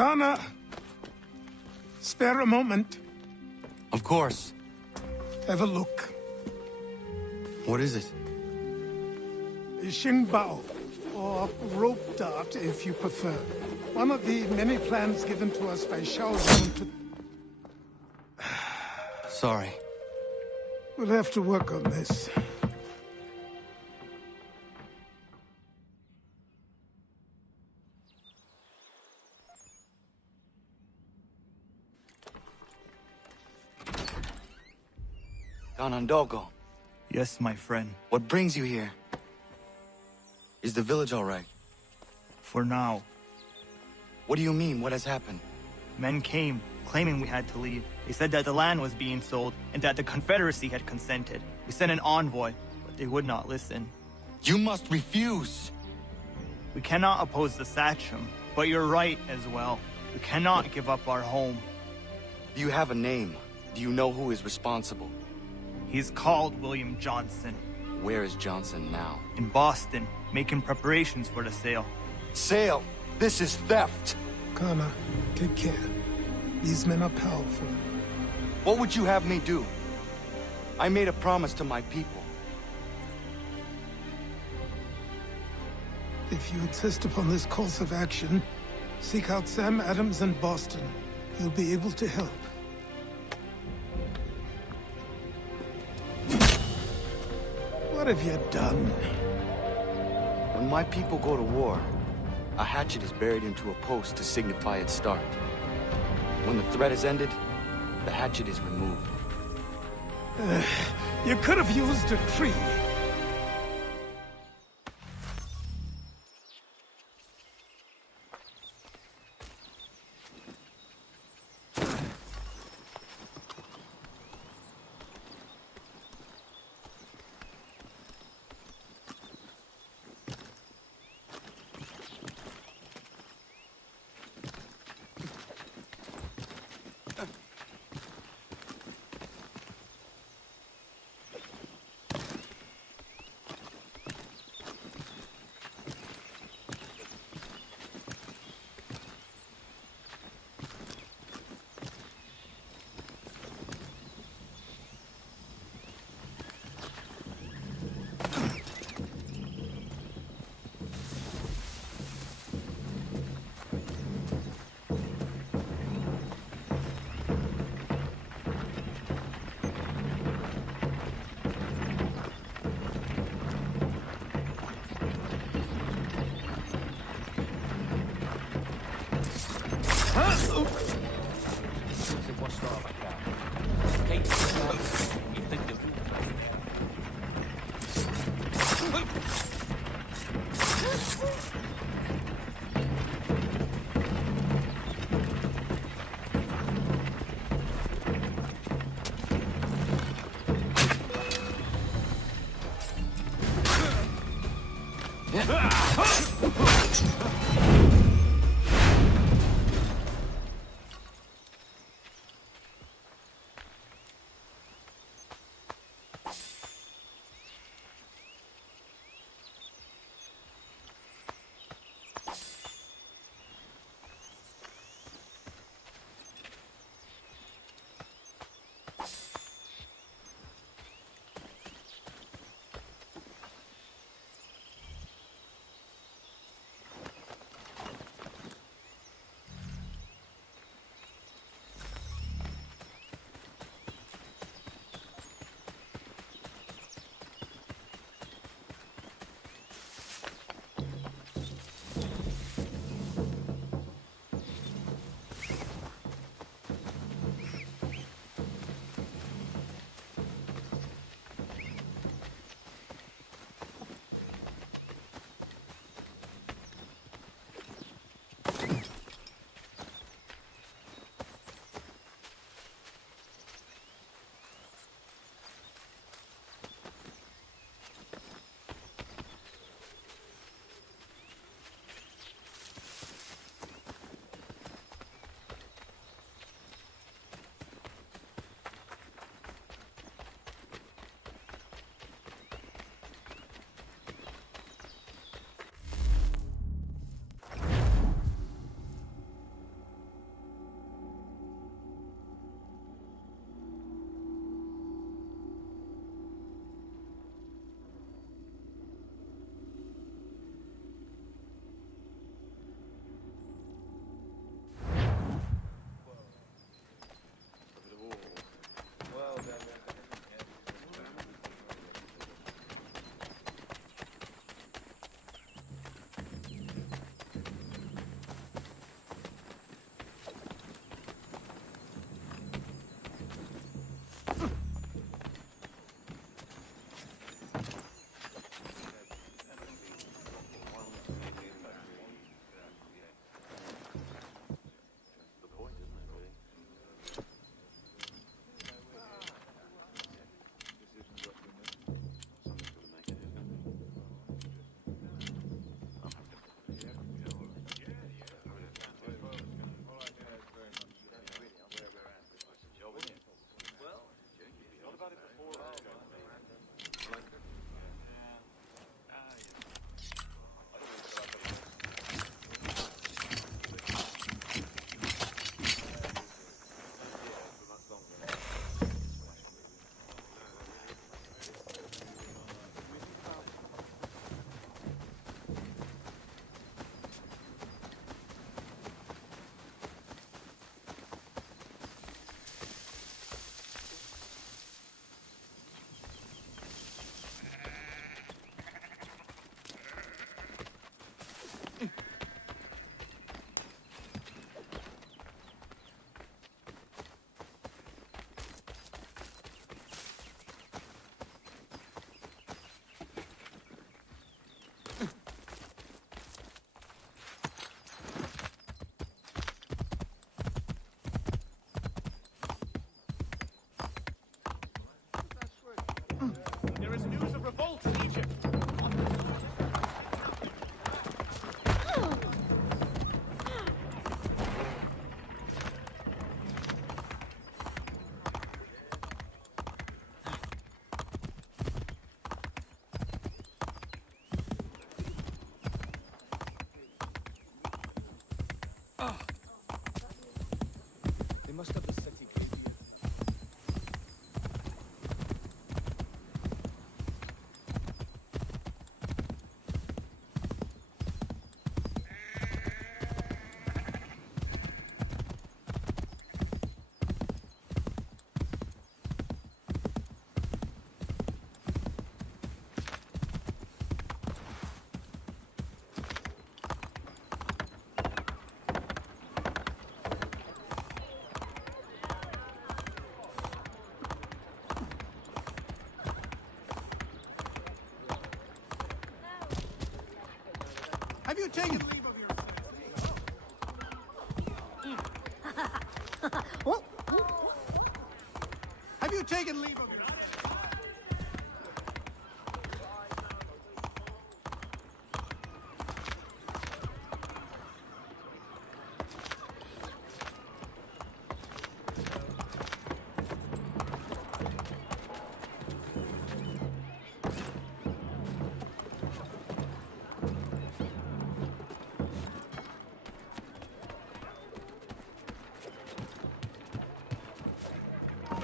Kana, spare a moment. Of course. Have a look. What is it? Xingbao, or rope dart if you prefer. One of the many plans given to us by Shao Zong to... Sorry. We'll have to work on this. Ganondogo, Yes, my friend. what brings you here? Is the village all right? For now. What do you mean? What has happened? Men came, claiming we had to leave. They said that the land was being sold, and that the Confederacy had consented. We sent an envoy, but they would not listen. You must refuse! We cannot oppose the Sachem, but you're right as well. We cannot give up our home. Do you have a name? Do you know who is responsible? He's called William Johnson. Where is Johnson now? In Boston, making preparations for the sale. Sale! This is theft! Kana, take care. These men are powerful. What would you have me do? I made a promise to my people. If you insist upon this course of action, seek out Sam Adams in Boston. He'll be able to help. What have you done? When my people go to war, a hatchet is buried into a post to signify its start. When the threat is ended, the hatchet is removed. You could have used a tree. taken leave of your Have you taken leave of your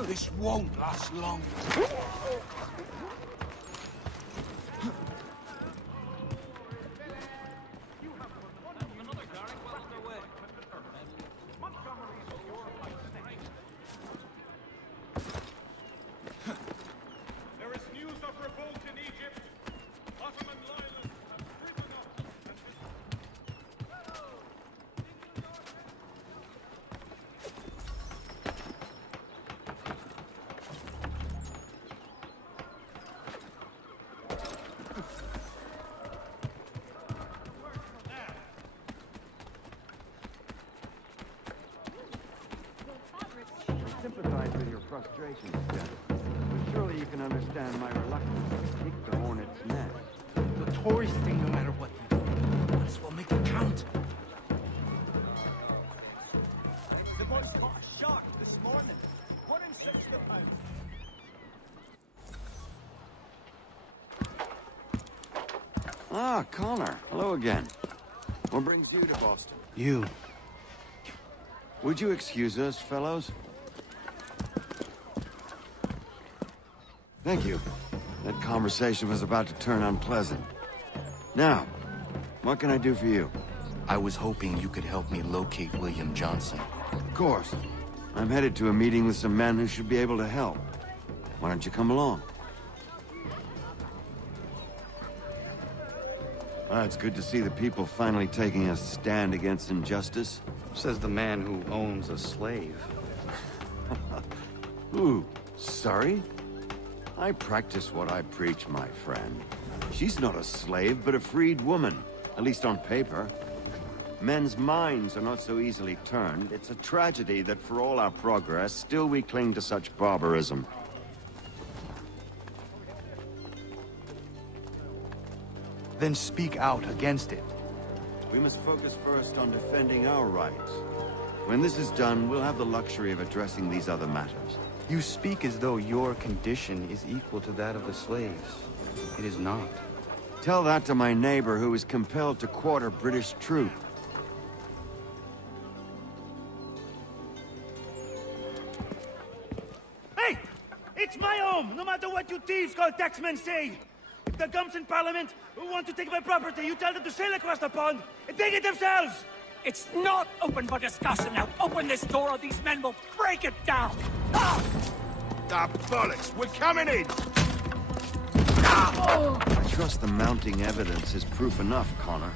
This won't last long. There is news of revolt in Egypt. Ottoman loyalists have risen up and I sympathize with your frustration, Lieutenant. But surely you can understand my reluctance to kick the hornet's nest. The Tories thing, no matter what you do, might as well make it count. The boys got a shark this morning. 1 in 6 the pound. Ah, Connor. Hello again. What brings you to Boston? You. Would you excuse us, fellows? Thank you. That conversation was about to turn unpleasant. Now, what can I do for you? I was hoping you could help me locate William Johnson. Of course. I'm headed to a meeting with some men who should be able to help. Why don't you come along? It's good to see the people finally taking a stand against injustice. Says the man who owns a slave. Ooh, sorry? I practice what I preach, my friend. She's not a slave, but a freed woman, at least on paper. Men's minds are not so easily turned. It's a tragedy that for all our progress, still we cling to such barbarism. Then speak out against it. We must focus first on defending our rights. When this is done, we'll have the luxury of addressing these other matters. You speak as though your condition is equal to that of the slaves. It is not. Tell that to my neighbor who is compelled to quarter British troops. Hey! It's my home, no matter what you thieves called taxmen say! If the gums in Parliament who want to take my property, you tell them to sail across the pond and take it themselves! It's not open for discussion now. Open this door or these men will break it down! Ah! Ah, bollocks! We're coming in! I trust the mounting evidence is proof enough, Connor.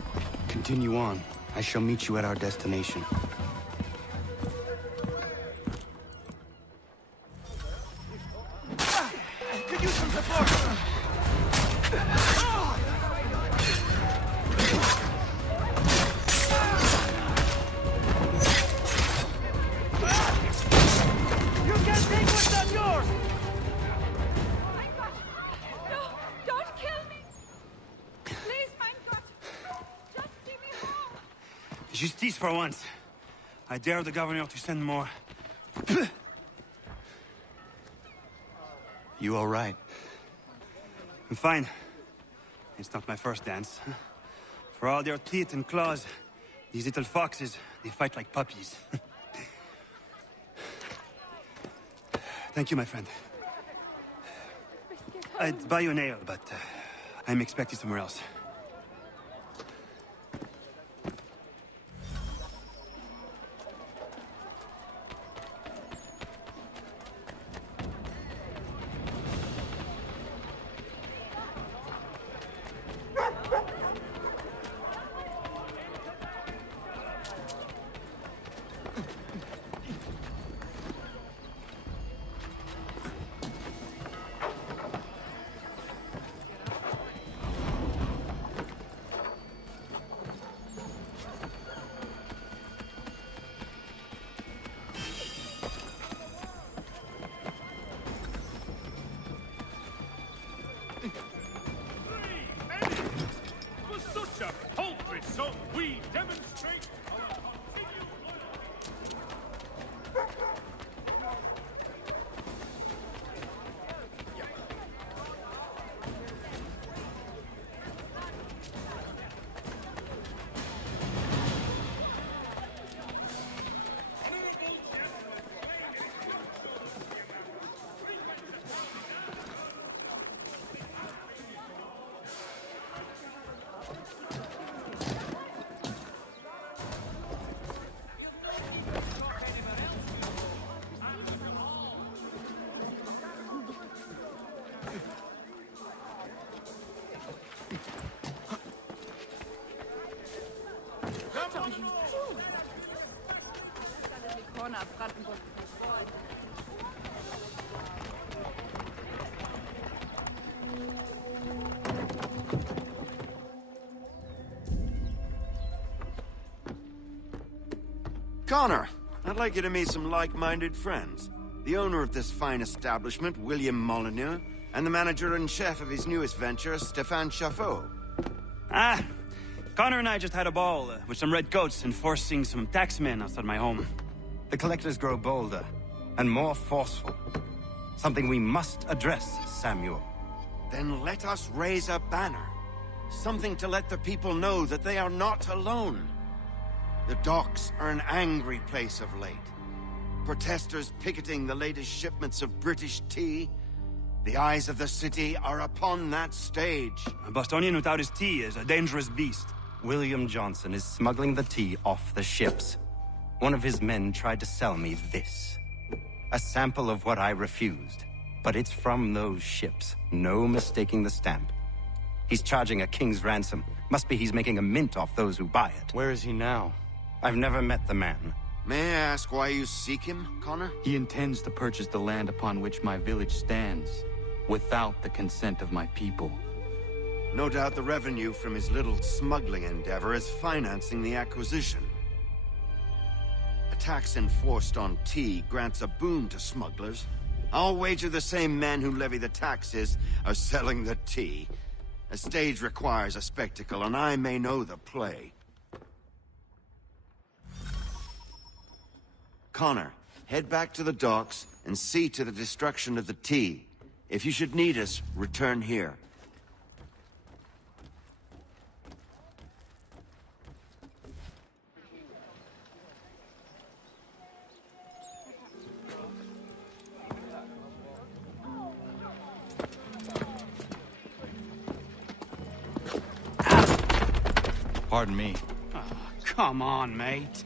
Continue on. I shall meet you at our destination. Could use some support! You can't take what's not yours! Mein Gott! No! Don't kill me! Please, mein Gott! Just see me home! Justice for once. I dare the governor to send more. You all right? I'm fine. It's not my first dance. For all their teeth and claws, these little foxes, they fight like puppies. Thank you, my friend. I'd buy you an ale, but I'm expected somewhere else. Connor, I'd like you to meet some like-minded friends. The owner of this fine establishment, William Molyneux, and the manager and chef of his newest venture, Stéphane Chaffeau. Ah, Connor and I just had a ball with some red coats enforcing some taxmen outside my home. The collectors grow bolder and more forceful. Something we must address, Samuel. Then let us raise a banner. Something to let the people know that they are not alone. The docks are an angry place of late. Protesters picketing the latest shipments of British tea. The eyes of the city are upon that stage. A Bostonian without his tea is a dangerous beast. William Johnson is smuggling the tea off the ships. One of his men tried to sell me this. A sample of what I refused. But it's from those ships. No mistaking the stamp. He's charging a king's ransom. Must be he's making a mint off those who buy it. Where is he now? I've never met the man. May I ask why you seek him, Connor? He intends to purchase the land upon which my village stands, without the consent of my people. No doubt the revenue from his little smuggling endeavor is financing the acquisition. A tax enforced on tea grants a boon to smugglers. I'll wager the same men who levy the taxes are selling the tea. A stage requires a spectacle, and I may know the play. Connor, head back to the docks and see to the destruction of the tea. If you should need us, return here. Pardon me. Oh, come on, mate.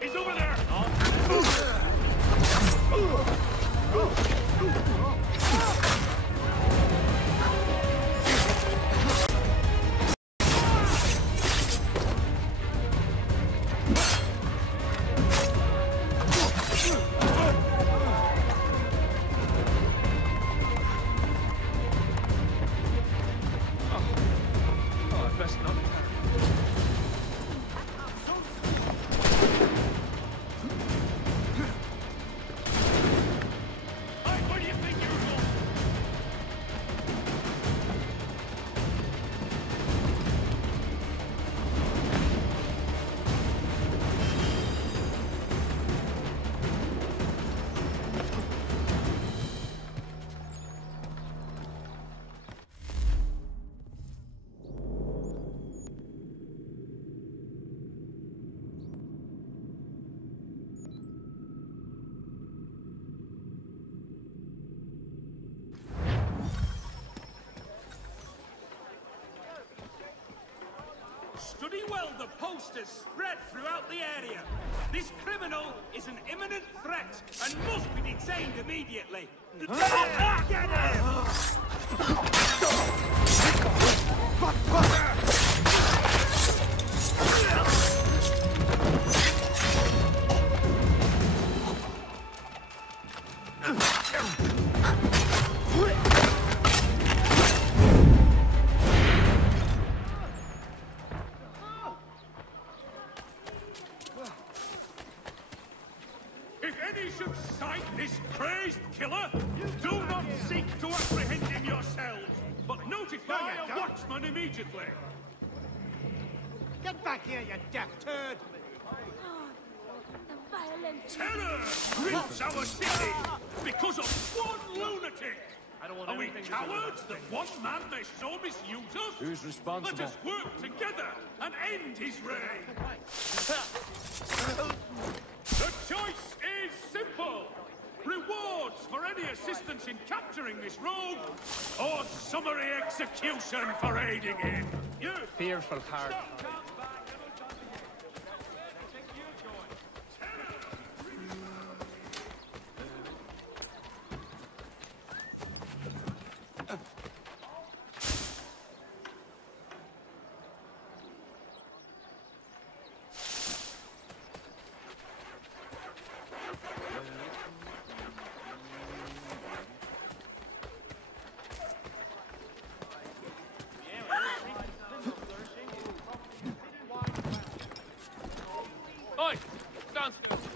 He's over there! Oh, I best not. Where do you think you're going? Study well the posters spread throughout the area. This criminal is an imminent threat and must be detained immediately. Get him! If any should sight this crazed killer, do not seek to apprehend him yourselves, but notify a watchman immediately. Get back here, you deaf turd! The violent Terror grips our city because of one lunatic. Are we cowards that one man may so misuse us? Who's responsible? Let us work together and end his reign. The choice is simple. rewards for any assistance in capturing this rogue, or summary execution for aiding him. You Fearful heart. Oi! Stand still.